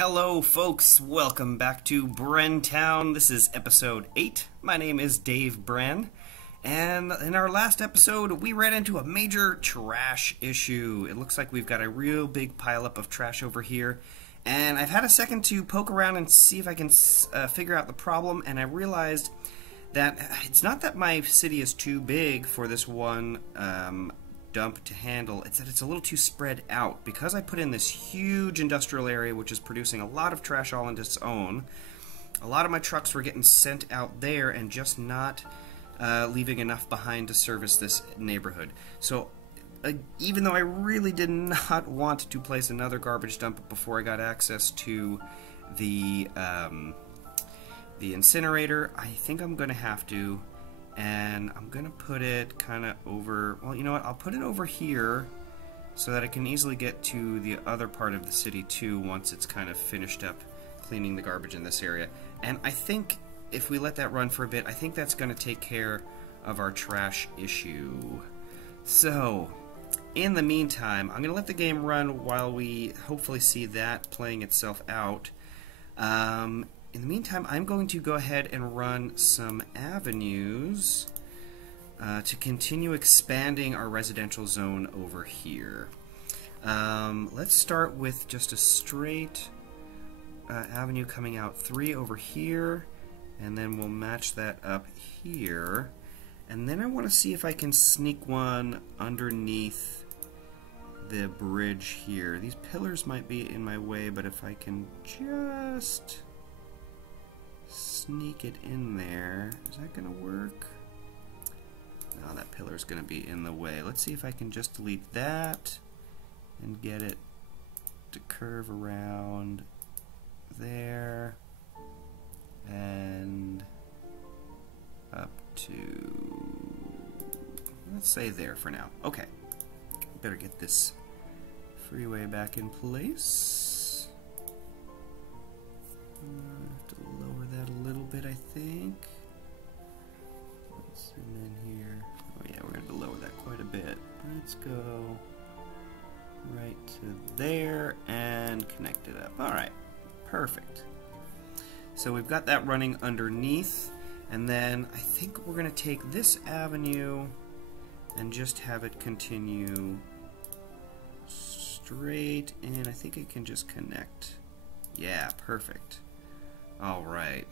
Hello folks, welcome back to Brenntown. This is episode 8. My name is Dave Brenn, and in our last episode we ran into a major trash issue. It looks like we've got a real big pileup of trash over here, and I've had a second to poke around and see if I can figure out the problem, and I realized that it's not that my city is too big for this one dump to handle, it's that it's a little too spread out. Because I put in this huge industrial area which is producing a lot of trash all on its own, a lot of my trucks were getting sent out there and just not leaving enough behind to service this neighborhood. So even though I really did not want to place another garbage dump before I got access to the incinerator, I think I'm gonna have to. And I'm going to put it kind of over, well, you know what, I'll put it over here so that I can easily get to the other part of the city too once it's kind of finished up cleaning the garbage in this area. And I think if we let that run for a bit, I think that's going to take care of our trash issue. So, in the meantime, I'm going to let the game run while we hopefully see that playing itself out. In the meantime, I'm going to go ahead and run some avenues to continue expanding our residential zone over here. Let's start with just a straight avenue coming out 3 over here, and then we'll match that up here. And then I want to see if I can sneak one underneath the bridge here. These pillars might be in my way, but if I can just sneak it in there, is that gonna work? No, that pillar's gonna be in the way. Let's see if I can just delete that and get it to curve around there and up to, let's say there for now. Okay, better get this freeway back in place. Have to lower that a little bit, I think. Let's zoom in here. Oh yeah, we're going to lower that quite a bit. Let's go right to there and connect it up. Alright, perfect. So we've got that running underneath, and then I think we're going to take this avenue and just have it continue straight in. I think it can just connect. Yeah, perfect. Alright.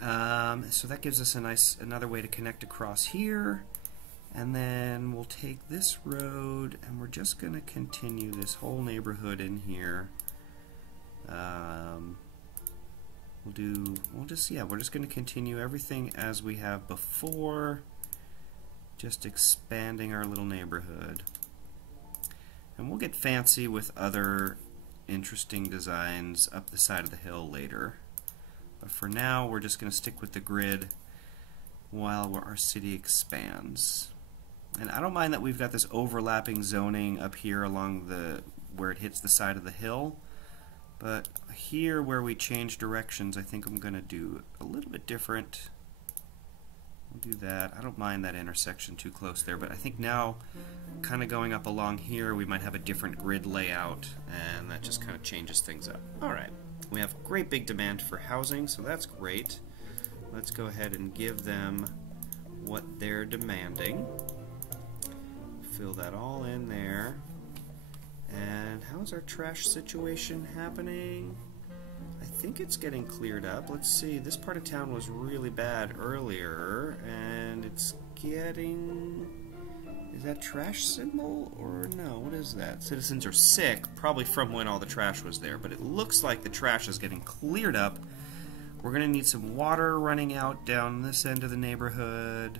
So that gives us another way to connect across here. And then we'll take this road and we're just going to continue this whole neighborhood in here. We're just going to continue everything as we have before, just expanding our little neighborhood. And we'll get fancy with other interesting designs up the side of the hill later. But for now, we're just going to stick with the grid while our city expands. And I don't mind that we've got this overlapping zoning up here along where it hits the side of the hill. But here where we change directions, I think I'm going to do a little bit different. We'll do that. I don't mind that intersection too close there, but I think now, kind of going up along here, we might have a different grid layout, and that just kind of changes things up. Alright, we have great big demand for housing, so that's great. Let's go ahead and give them what they're demanding. Fill that all in there. And how's our trash situation happening? I think it's getting cleared up. Let's see, this part of town was really bad earlier, and it's getting... Is that trash symbol? Or no, what is that? Citizens are sick, probably from when all the trash was there, but it looks like the trash is getting cleared up. We're going to need some water running out down this end of the neighborhood.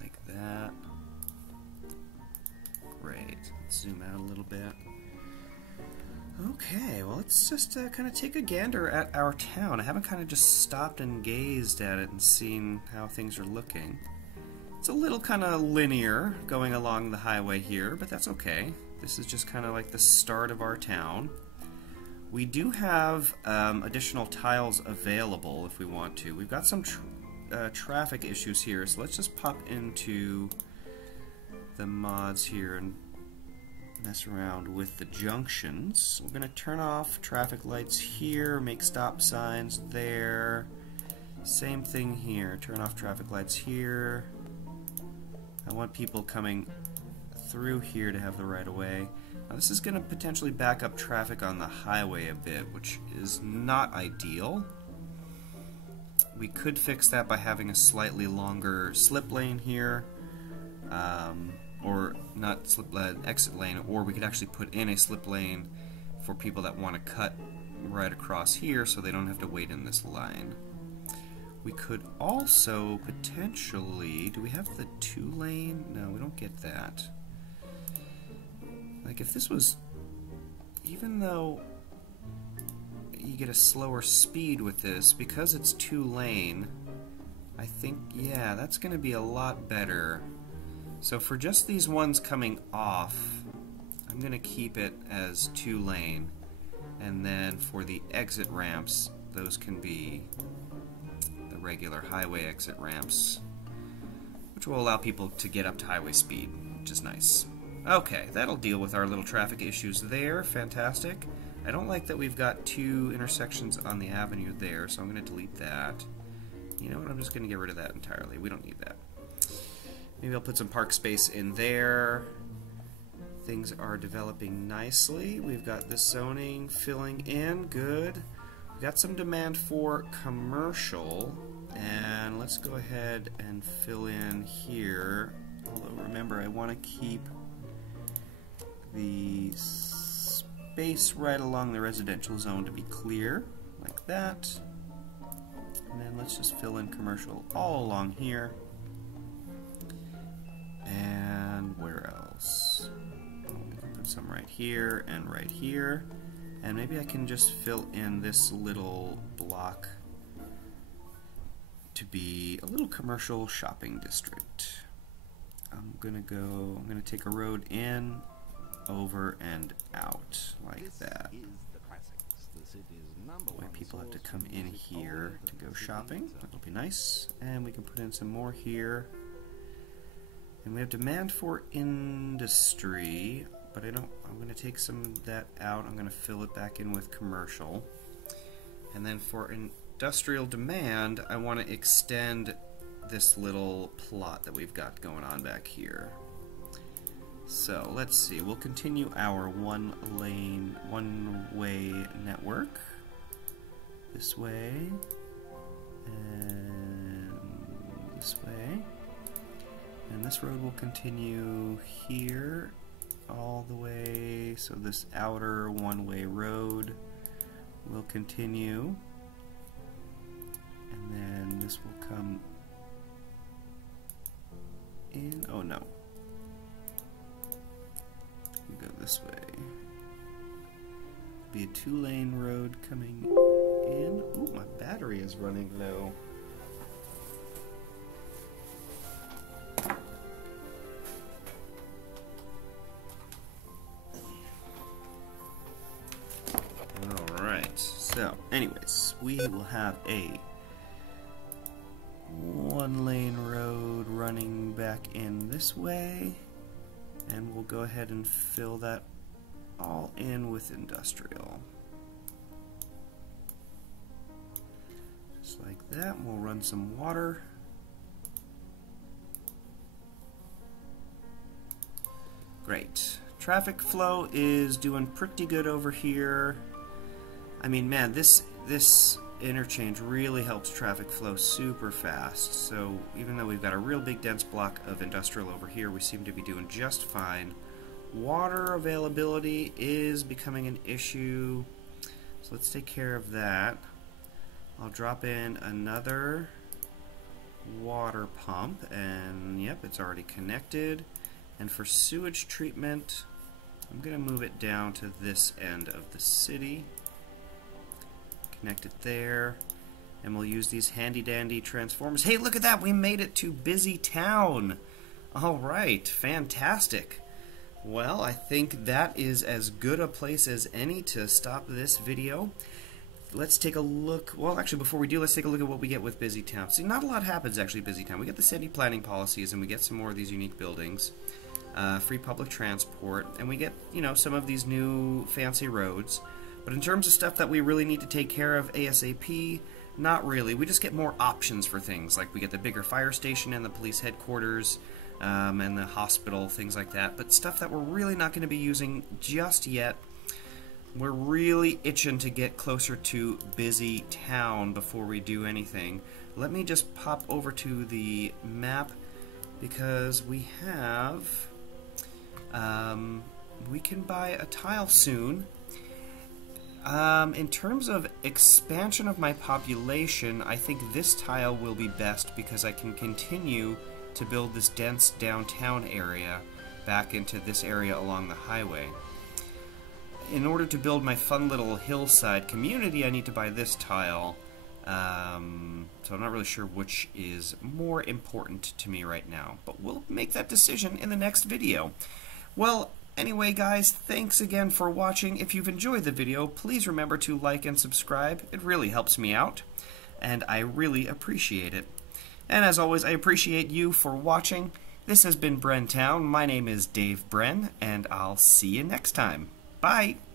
Like that. Great. Let's zoom out a little bit. Okay, well, let's just kind of take a gander at our town. I haven't kind of just stopped and gazed at it and seen how things are looking. It's a little kind of linear going along the highway here, but that's okay. This is just kind of like the start of our town. We do have additional tiles available if we want to. We've got some traffic issues here, so let's just pop into the mods here and mess around with the junctions. We're going to turn off traffic lights here, make stop signs there. Same thing here, turn off traffic lights here. I want people coming through here to have the right of way. Now this is going to potentially back up traffic on the highway a bit, which is not ideal. We could fix that by having a slightly longer slip lane here, or not slip lane, exit lane, or we could actually put in a slip lane for people that want to cut right across here so they don't have to wait in this line. We could also potentially, do we have the 2-lane? No, we don't get that. Like if this was, even though you get a slower speed with this, because it's 2-lane, I think, yeah, that's going to be a lot better. So for just these ones coming off, I'm going to keep it as 2-lane. And then for the exit ramps, those can be the regular highway exit ramps, which will allow people to get up to highway speed, which is nice. Okay, that'll deal with our little traffic issues there. Fantastic. I don't like that we've got 2 intersections on the avenue there, so I'm going to delete that. You know what, I'm just going to get rid of that entirely. We don't need that. Maybe I'll put some park space in there. Things are developing nicely. We've got this zoning filling in. Good. We've got some demand for commercial. And let's go ahead and fill in here. Although remember, I want to keep the space right along the residential zone to be clear, like that. And then let's just fill in commercial all along here. And where else? We can put some right here and right here. And maybe I can just fill in this little block to be a little commercial shopping district. I'm gonna take a road in, over, and out like that. Why people have to come in here to go shopping. That'll be nice. And we can put in some more here. And we have demand for industry, but I'm going to take some of that out. I'm going to fill it back in with commercial. And then for industrial demand, I want to extend this little plot that we've got going on back here. So let's see, we'll continue our one-way network this way and this way. And this road will continue here all the way, so this outer one-way road will continue, and then this will come in. Oh no, we go this way. Be a 2-lane road coming in. Ooh, my battery is running low. So, anyways, we will have a 1-lane road running back in this way, and we'll go ahead and fill that all in with industrial. Just like that. We'll run some water. Great. Traffic flow is doing pretty good over here. I mean, man, this interchange really helps traffic flow super fast. So even though we've got a real big dense block of industrial over here, we seem to be doing just fine. Water availability is becoming an issue, so let's take care of that. I'll drop in another water pump, and yep, it's already connected. And for sewage treatment, I'm going to move it down to this end of the city. Connect it there, and we'll use these handy dandy transformers. Hey, look at that, we made it to Busy Town. Alright, fantastic. Well, I think that is as good a place as any to stop this video. Let's take a look. Well, actually, before we do, let's take a look at what we get with Busy Town. See, not a lot happens actually Busy Town. We get the city planning policies, and we get some more of these unique buildings. free public transport, and we get, you know, some of these new fancy roads. But in terms of stuff that we really need to take care of ASAP, not really. We just get more options for things, like we get the bigger fire station and the police headquarters, and the hospital, things like that. But stuff that we're really not going to be using just yet. We're really itching to get closer to busy town before we do anything. Let me just pop over to the map, because we have... we can buy a tile soon. In terms of expansion of my population, I think this tile will be best, because I can continue to build this dense downtown area back into this area along the highway. In order to build my fun little hillside community, I need to buy this tile. So I'm not really sure which is more important to me right now, but we'll make that decision in the next video. Well, anyway, guys, thanks again for watching. If you've enjoyed the video, please remember to like and subscribe. It really helps me out, and I really appreciate it. And as always, I appreciate you for watching. This has been Brenntown. My name is Dave Brenn, and I'll see you next time. Bye!